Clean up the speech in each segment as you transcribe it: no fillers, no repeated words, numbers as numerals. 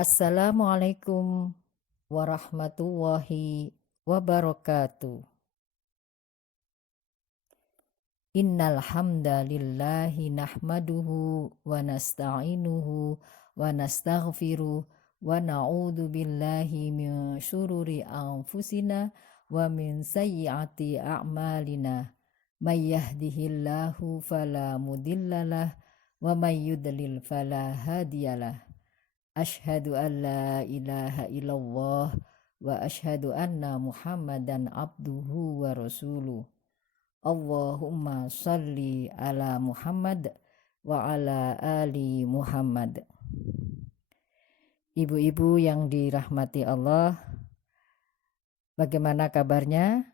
Assalamualaikum warahmatullahi wabarakatuh. Innal hamdalillahi nahmaduhu wa nasta'inuhu wa nastaghfiruh wa na'udzu billahi min syururi anfusina wa min sayyiati a'malina. May yahdihillahu fala mudhillalah wa may yudlil fala hadiyalah. Asyhadu an la ilaha illallah wa asyhadu anna Muhammadan abduhu wa rasuluh. Allahumma salli ala Muhammad wa ala ali Muhammad. Ibu-ibu yang dirahmati Allah, bagaimana kabarnya?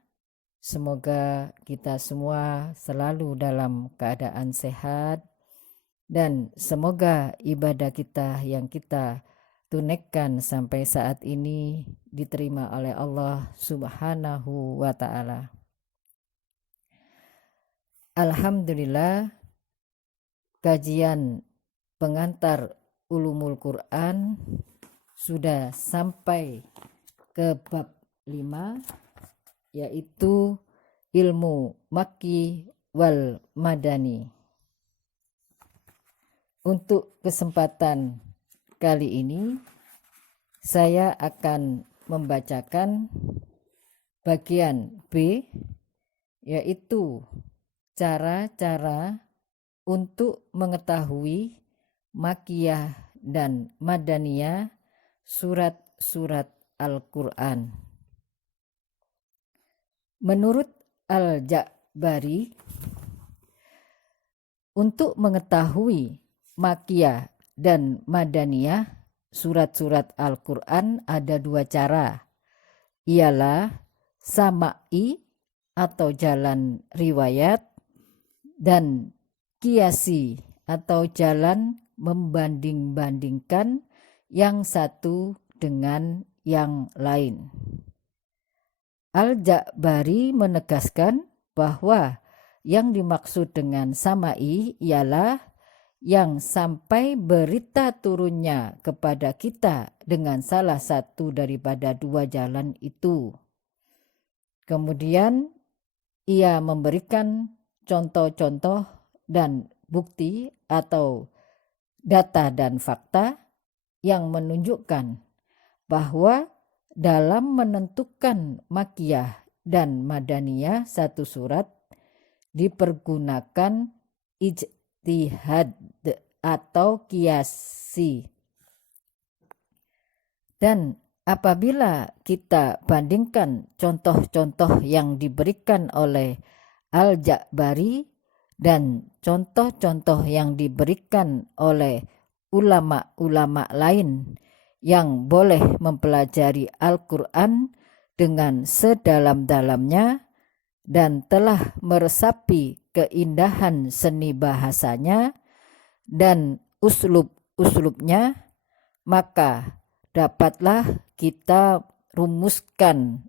Semoga kita semua selalu dalam keadaan sehat dan semoga ibadah kita yang kita tunaikan sampai saat ini diterima oleh Allah Subhanahu wa ta'ala. Alhamdulillah, kajian pengantar Ulumul Quran sudah sampai ke bab 5, yaitu ilmu Makki wal Madani. Untuk kesempatan kali ini, saya akan membacakan bagian B, yaitu cara-cara untuk mengetahui Makkiyah dan Madaniyah surat-surat Al-Quran. Menurut Al-Ja'bari, untuk mengetahui Makkiyah dan Madaniyah surat-surat Al-Quran ada dua cara, ialah sama'i atau jalan riwayat dan kiasi atau jalan membanding-bandingkan yang satu dengan yang lain. Al-Ja'bari menegaskan bahwa yang dimaksud dengan sama'i ialah yang sampai berita turunnya kepada kita dengan salah satu daripada dua jalan itu. Kemudian ia memberikan contoh-contoh dan bukti atau data dan fakta yang menunjukkan bahwa dalam menentukan Makkiyah dan Madaniyah satu surat dipergunakan ijtihad atau kiasi. Dan apabila kita bandingkan contoh-contoh yang diberikan oleh Al-Ja'bari dan contoh-contoh yang diberikan oleh ulama-ulama lain yang boleh mempelajari Al-Quran dengan sedalam-dalamnya dan telah meresapi keindahan seni bahasanya dan uslub-uslubnya, maka dapatlah kita rumuskan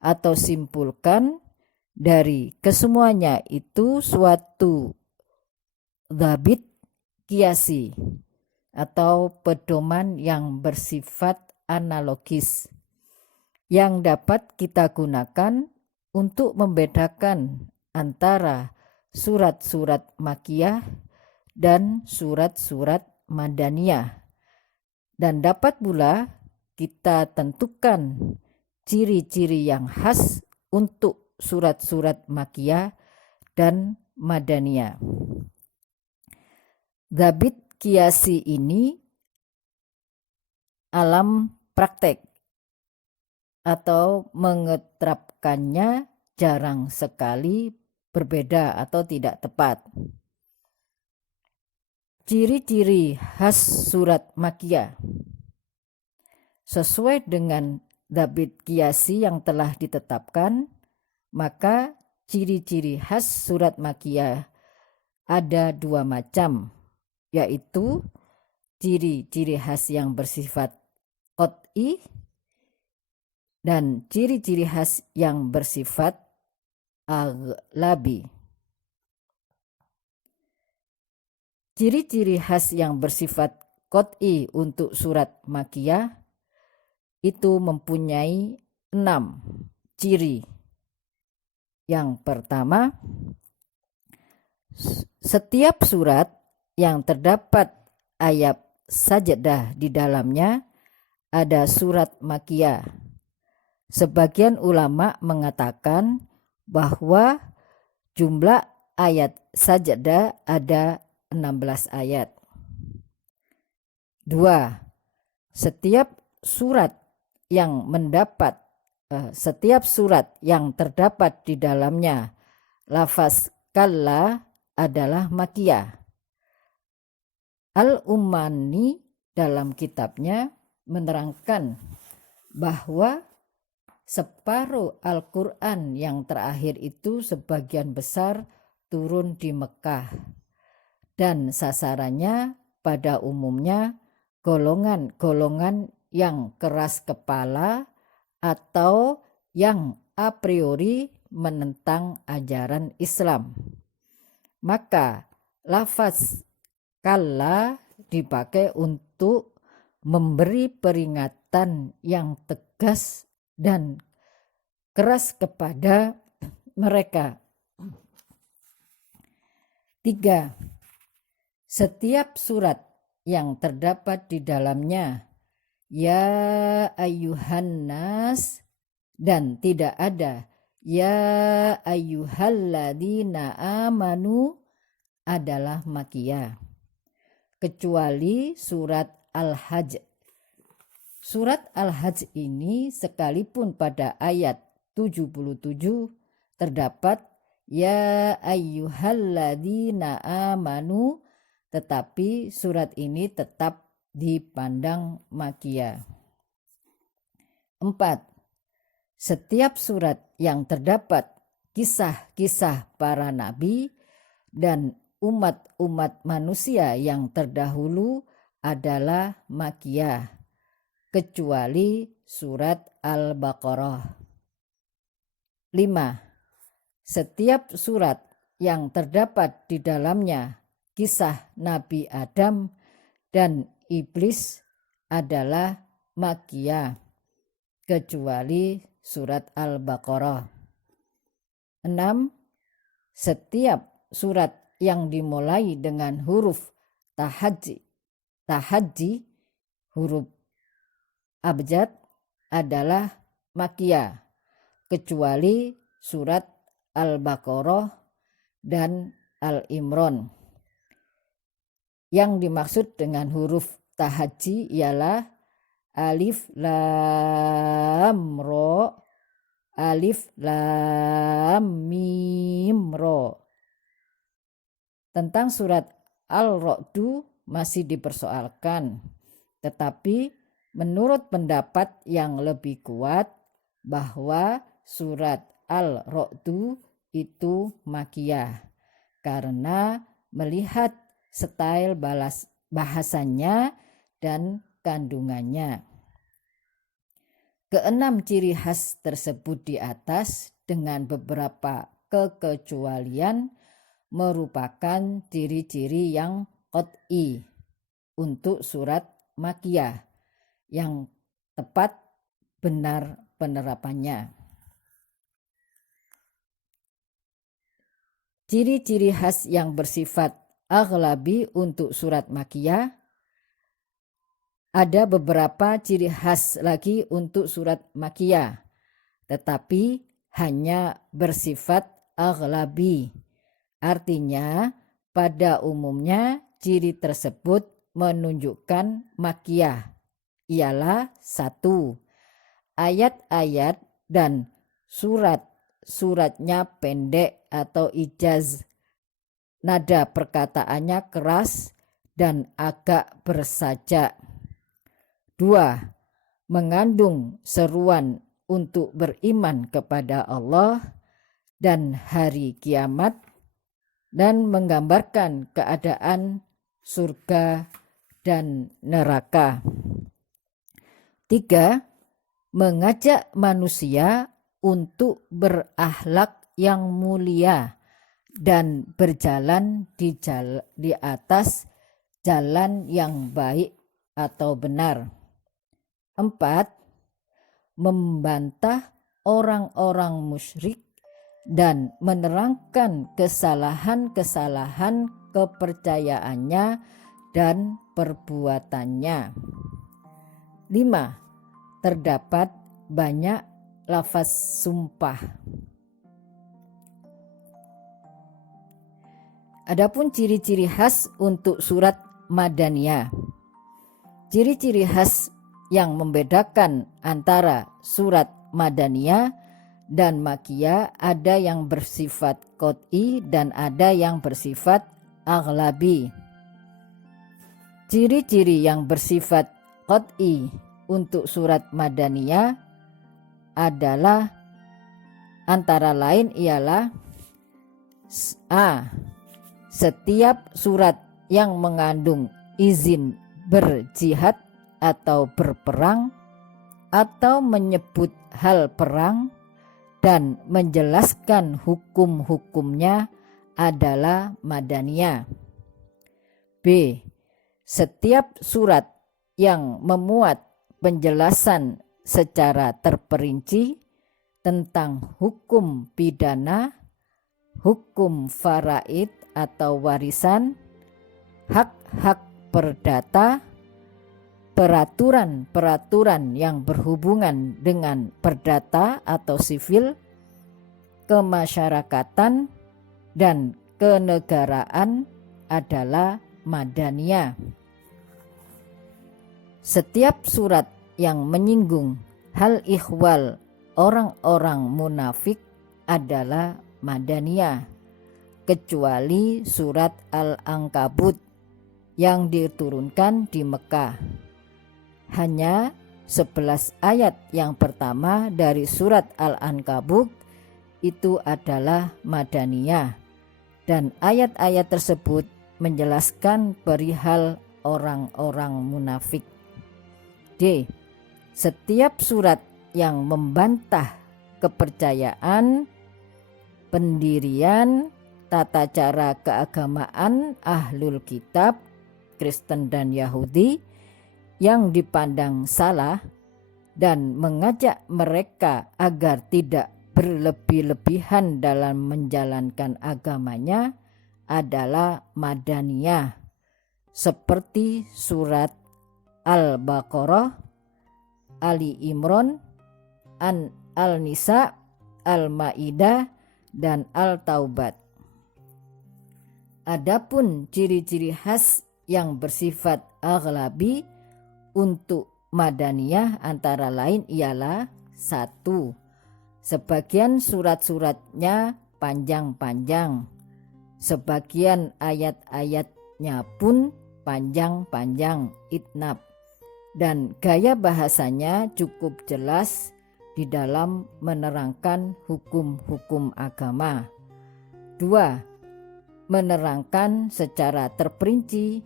atau simpulkan dari kesemuanya itu suatu dhabit kiasi atau pedoman yang bersifat analogis yang dapat kita gunakan untuk membedakan antara surat-surat Makkiyah dan surat-surat Madaniyah. Dan dapat pula kita tentukan ciri-ciri yang khas untuk surat-surat Makkiyah dan Madaniyah. Dhabit kiasi ini alam praktek atau mengeterapkannya jarang sekali berbeda atau tidak tepat. Ciri-ciri khas surat Makkiyah sesuai dengan dhabit kiasi yang telah ditetapkan, maka ciri-ciri khas surat Makkiyah ada dua macam, yaitu ciri-ciri khas yang bersifat qat'i dan ciri-ciri khas yang bersifat aghlabi. Ciri-ciri khas yang bersifat qot'i untuk surat Makkiyah itu mempunyai 6 ciri. Yang pertama, setiap surat yang terdapat ayat sajdah di dalamnya ada surat Makkiyah. Sebagian ulama mengatakan bahwa jumlah ayat sajdah ada 16 ayat. 2. Setiap surat yang terdapat di dalamnya lafaz kalla adalah Makkiyah. Al-Ummani dalam kitabnya menerangkan bahwa separuh Al-Quran yang terakhir itu sebagian besar turun di Mekah, dan sasarannya pada umumnya golongan-golongan yang keras kepala atau yang a priori menentang ajaran Islam. Maka lafaz kalla dipakai untuk memberi peringatan yang tegas dan keras kepada mereka. 3. Setiap surat yang terdapat di dalamnya ya ayyuhan nas dan tidak ada ya ayyuhalladzina amanu adalah Makkiyah, kecuali surat Al-Hajj. Surat Al-Hajj ini sekalipun pada ayat 77 terdapat ya ayyuhalladzina amanu, tetapi surat ini tetap dipandang Makkiyah. 4. Setiap surat yang terdapat kisah-kisah para nabi dan umat-umat manusia yang terdahulu adalah Makkiyah, kecuali surat Al-Baqarah. 5. Setiap surat yang terdapat di dalamnya kisah Nabi Adam dan Iblis adalah Makkiyah, kecuali surat Al-Baqarah. 6. Setiap surat yang dimulai dengan huruf tahajji, huruf abjad adalah Makkiyah, kecuali surat Al-Baqarah dan Al-Imran. Yang dimaksud dengan huruf tahajji ialah alif lam ro, alif lam mim ro. Tentang surat Al-Ra'du masih dipersoalkan, tetapi menurut pendapat yang lebih kuat bahwa surat Al-Ra'du itu Makkiyah karena melihat style bahasanya dan kandungannya. Keenam ciri khas tersebut di atas dengan beberapa kekecualian merupakan ciri-ciri yang qot'i untuk surat Makkiyah yang tepat benar penerapannya. Ciri-ciri khas yang bersifat aghlabi untuk surat Makkiyah. Ada beberapa ciri khas lagi untuk surat Makkiyah, tetapi hanya bersifat aghlabi. Artinya pada umumnya ciri tersebut menunjukkan Makkiyah ialah 1. Ayat-ayat dan suratnya pendek atau ijaz. Nada perkataannya keras dan agak bersajak. 2. Mengandung seruan untuk beriman kepada Allah dan hari kiamat dan menggambarkan keadaan surga dan neraka. 3. Mengajak manusia untuk berakhlak yang mulia dan berjalan di atas jalan yang baik atau benar. 4. Membantah orang-orang musyrik dan menerangkan kesalahan-kesalahan kepercayaannya dan perbuatannya. 5. Terdapat banyak lafaz sumpah. Adapun ciri-ciri khas untuk surat Madaniyah. Ciri-ciri khas yang membedakan antara surat Madaniyah dan Makkiyah ada yang bersifat qot'i dan ada yang bersifat aghlabi. Ciri-ciri yang bersifat qot'i untuk surat Madaniyah adalah antara lain ialah A. Setiap surat yang mengandung izin berjihad atau berperang atau menyebut hal perang dan menjelaskan hukum-hukumnya adalah Madaniyah. B. Setiap surat yang memuat penjelasan secara terperinci tentang hukum pidana, hukum faraid atau warisan, hak-hak perdata, peraturan-peraturan yang berhubungan dengan perdata atau sivil, kemasyarakatan, dan kenegaraan adalah Madaniyah. Setiap surat yang menyinggung hal ihwal orang-orang munafik adalah Madaniyah, kecuali surat Al-Ankabut yang diturunkan di Mekah. Hanya 11 ayat yang pertama dari surat Al-Ankabut itu adalah Madaniyah, dan ayat-ayat tersebut menjelaskan perihal orang-orang munafik. D. Setiap surat yang membantah kepercayaan, pendirian, tata cara keagamaan ahlul kitab, Kristen dan Yahudi yang dipandang salah dan mengajak mereka agar tidak berlebih-lebihan dalam menjalankan agamanya adalah Madaniyah, seperti surat Al-Baqarah, Ali Imran, Al-Nisa, Al-Maidah, dan Al-Taubat. Adapun ciri-ciri khas yang bersifat aghlabi untuk Madaniyah antara lain ialah 1. Sebagian surat-suratnya panjang-panjang, sebagian ayat-ayatnya pun panjang-panjang, itnab, dan gaya bahasanya cukup jelas di dalam menerangkan hukum-hukum agama. 2. Menerangkan secara terperinci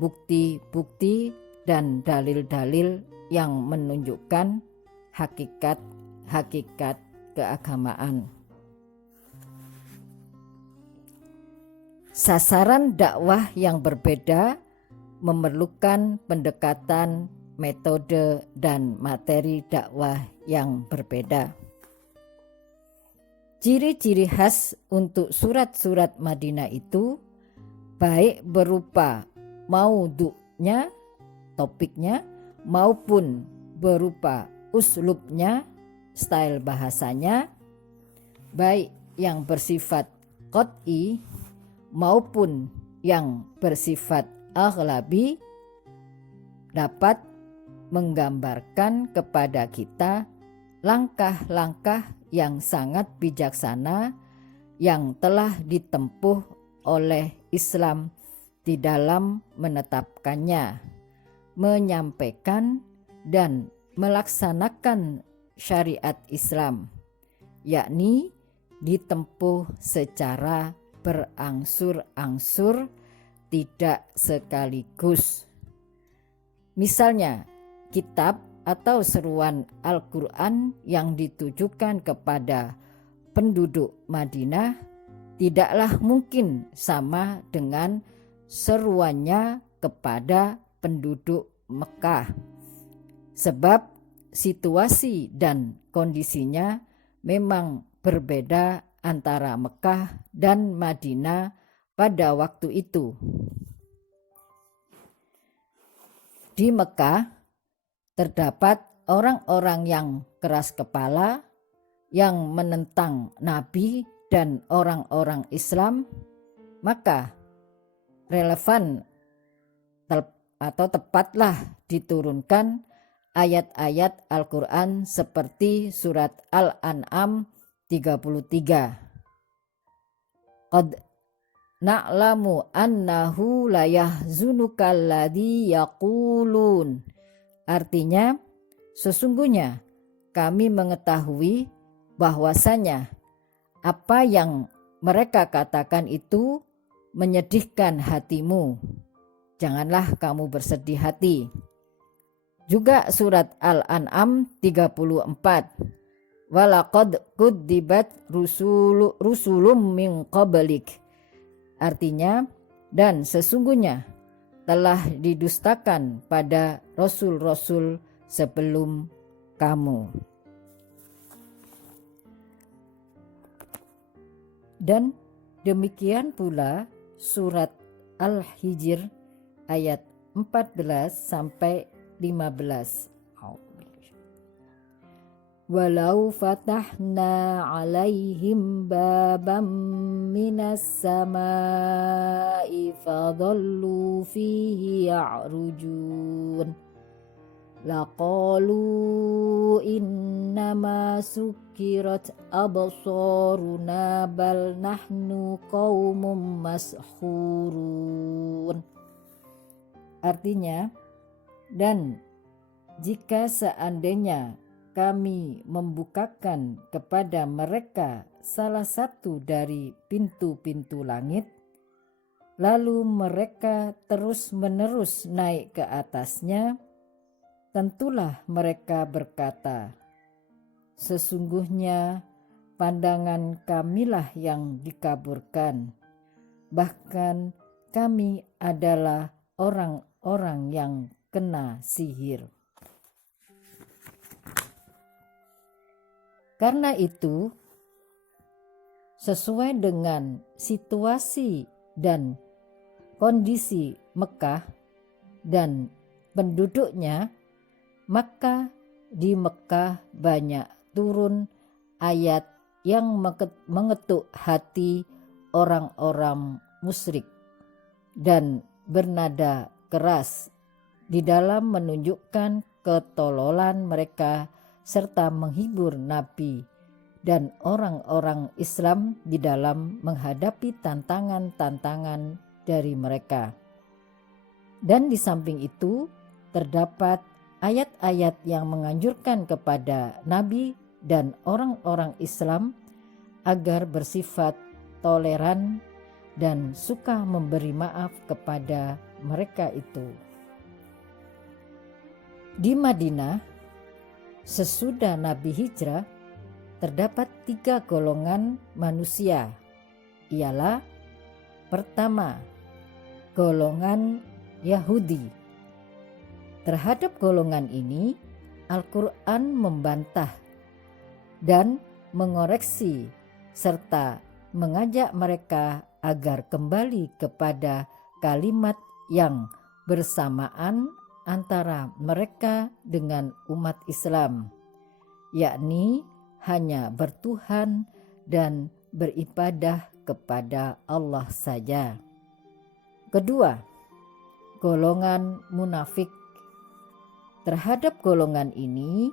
bukti-bukti dan dalil-dalil yang menunjukkan hakikat-hakikat keagamaan. Sasaran dakwah yang berbeda memerlukan pendekatan, metode, dan materi dakwah yang berbeda. Ciri-ciri khas untuk surat-surat Madinah itu baik berupa maudhu'nya, topiknya, maupun berupa uslubnya, style bahasanya, baik yang bersifat qot'i maupun yang bersifat aghlabi, dapat menggambarkan kepada kita langkah-langkah yang sangat bijaksana yang telah ditempuh oleh Islam di dalam menetapkannya, menyampaikan dan melaksanakan syariat Islam, yakni ditempuh secara berangsur-angsur, tidak sekaligus. Misalnya, kitab atau seruan Al-Quran yang ditujukan kepada penduduk Madinah tidaklah mungkin sama dengan seruannya kepada penduduk Mekah, sebab situasi dan kondisinya memang berbeda antara Mekah dan Madinah pada waktu itu. Di Mekah terdapat orang-orang yang keras kepala, yang menentang Nabi dan orang-orang Islam, maka relevan atau tepatlah diturunkan ayat-ayat Al-Quran seperti surat Al-An'am 33. Qad na'lamu annahu la yahzunuka alladhi yaqulun. Artinya, sesungguhnya kami mengetahui bahwasanya apa yang mereka katakan itu menyedihkan hatimu. Janganlah kamu bersedih hati. Juga surat Al-An'am 34. Walaqad kudzibat rusulum min qablik. Artinya, dan sesungguhnya telah didustakan pada rasul-rasul sebelum kamu. Dan demikian pula surat Al-Hijr ayat 14 sampai 15. Walau fatahna alaihim babam minas samai fadhallu fihi ya'rujun laqalu innama sukirat absaruna bal nahnu qaumum mashurun. Artinya, dan jika seandainya kami membukakan kepada mereka salah satu dari pintu-pintu langit, lalu mereka terus-menerus naik ke atasnya, tentulah mereka berkata, sesungguhnya pandangan kamilah yang dikaburkan, bahkan kami adalah orang-orang yang kena sihir. Karena itu, sesuai dengan situasi dan kondisi Mekah dan penduduknya, maka di Mekah banyak turun ayat yang mengetuk hati orang-orang musyrik dan bernada keras di dalam menunjukkan ketololan mereka serta menghibur Nabi dan orang-orang Islam di dalam menghadapi tantangan-tantangan dari mereka. Dan di samping itu terdapat ayat-ayat yang menganjurkan kepada Nabi dan orang-orang Islam agar bersifat toleran dan suka memberi maaf kepada mereka itu. Di Madinah, sesudah Nabi hijrah, terdapat 3 golongan manusia, ialah pertama, golongan Yahudi. Terhadap golongan ini, Al-Quran membantah dan mengoreksi serta mengajak mereka agar kembali kepada kalimat yang bersamaan antara mereka dengan umat Islam, yakni hanya bertuhan dan beribadah kepada Allah saja. Kedua, golongan munafik. Terhadap golongan ini,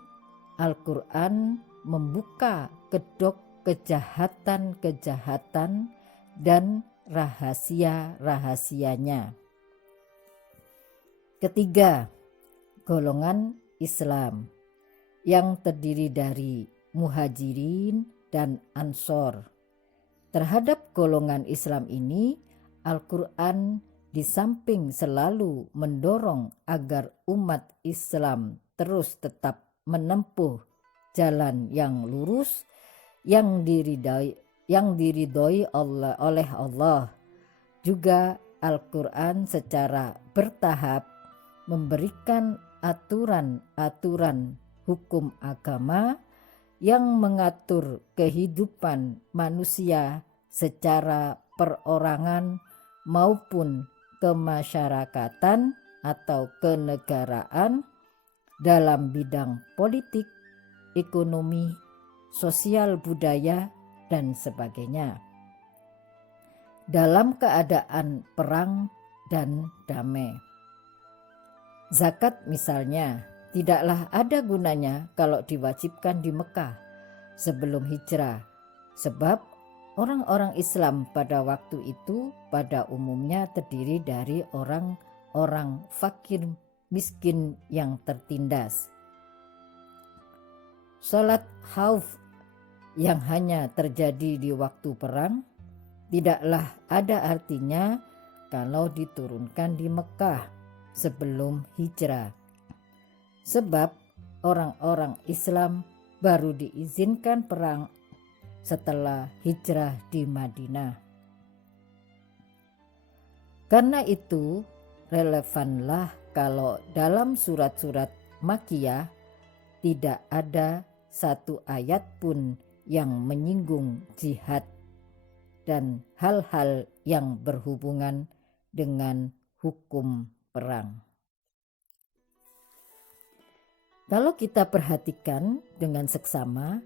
Al-Quran membuka kedok kejahatan-kejahatan dan rahasia-rahasianya. Ketiga, golongan Islam yang terdiri dari Muhajirin dan Ansor. Terhadap golongan Islam ini, Al-Quran di samping selalu mendorong agar umat Islam terus tetap menempuh jalan yang lurus, yang diridhoi oleh Allah. Juga Al-Quran secara bertahap memberikan aturan-aturan hukum agama yang mengatur kehidupan manusia secara perorangan maupun kemasyarakatan atau kenegaraan dalam bidang politik, ekonomi, sosial budaya, dan sebagainya. Dalam keadaan perang dan damai. Zakat misalnya tidaklah ada gunanya kalau diwajibkan di Mekah sebelum hijrah, sebab orang-orang Islam pada waktu itu pada umumnya terdiri dari orang-orang fakir miskin yang tertindas. Salat khauf yang hanya terjadi di waktu perang tidaklah ada artinya kalau diturunkan di Mekah sebelum hijrah. Sebab orang-orang Islam baru diizinkan perang setelah hijrah di Madinah. Karena itu relevanlah kalau dalam surat-surat Makkiyah tidak ada satu ayat pun yang menyinggung jihad dan hal-hal yang berhubungan dengan hukum perang. Kalau kita perhatikan dengan seksama,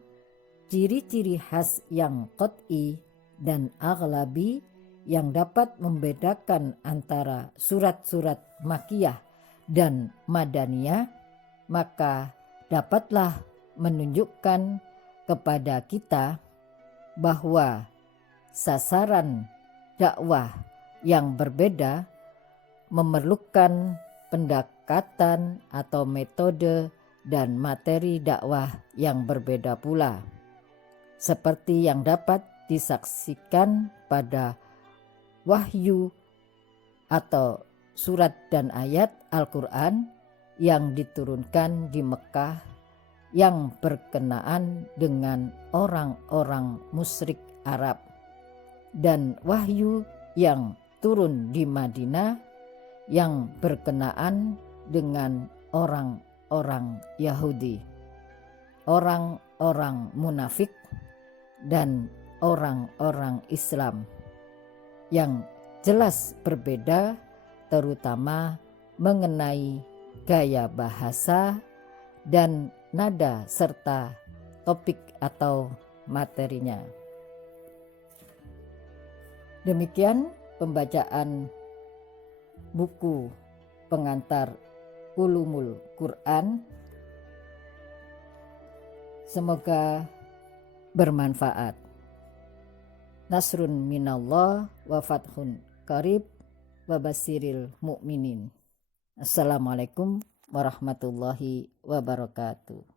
ciri-ciri khas yang qat'i dan aghlabi yang dapat membedakan antara surat-surat Makkiyah dan Madaniyah, maka dapatlah menunjukkan kepada kita bahwa sasaran dakwah yang berbeda memerlukan pendekatan atau metode dan materi dakwah yang berbeda pula, seperti yang dapat disaksikan pada wahyu atau surat dan ayat Al-Quran yang diturunkan di Mekah yang berkenaan dengan orang-orang musyrik Arab, dan wahyu yang turun di Madinah yang berkenaan dengan orang-orang Yahudi, orang-orang munafik, dan orang-orang Islam yang jelas berbeda, terutama mengenai gaya bahasa dan nada serta topik atau materinya. Demikian pembacaan buku pengantar Ulumul Quran. Semoga bermanfaat. Nasrun minallah wa fathun qarib wa basiril mu'minin. Assalamualaikum warahmatullahi wabarakatuh.